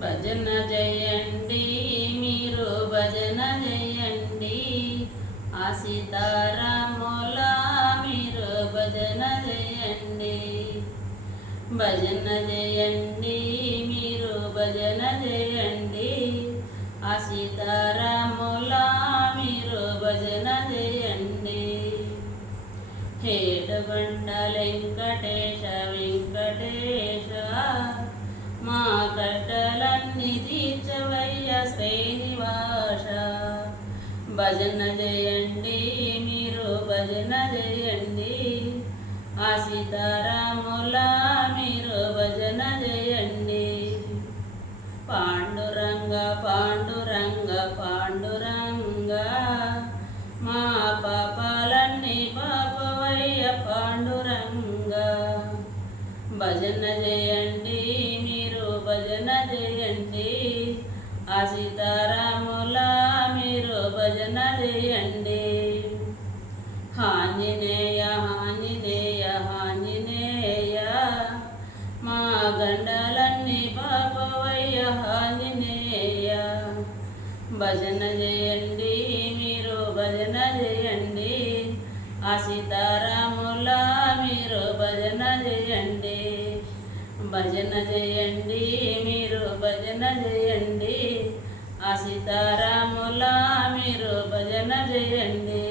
భజన చేయండి మీరు భజన చేయండి ఆ సీతారాముల మీరు భజన చేయండి భజన చేయండి మీరు భజన చేయండి ఆ సీతారాముల మీరు భజన చేయండి ఏడుకొండల వెంకటేశ వెంకటేశ మా కట్టలన్నీ తీర్చవయ్య శ్రీనివాస భజన చేయండి మీరు భజన చేయండి ఆ సీతారాముల మీరు భజన చేయండి పాండురంగ పాండురంగ పాండురంగ మా పాపాలన్నీ పాపవయ్య పాండురంగ భజన చేయండి మీరు భజన చేయండి ఆ సీతారాముల మీరు భజన చేయండి ఆంజనేయ ఆంజనేయ ఆంజనేయ మా గండాలన్నీ పాపవయ్య ఆంజనేయ భజన చేయండి మీరు భజన చేయండి ఆ సీతారాముల మీరు భజన చేయండి భజన చేయండి మీరు భజన చేయండి ఆ సీతారాముల మీరు భజన చేయండి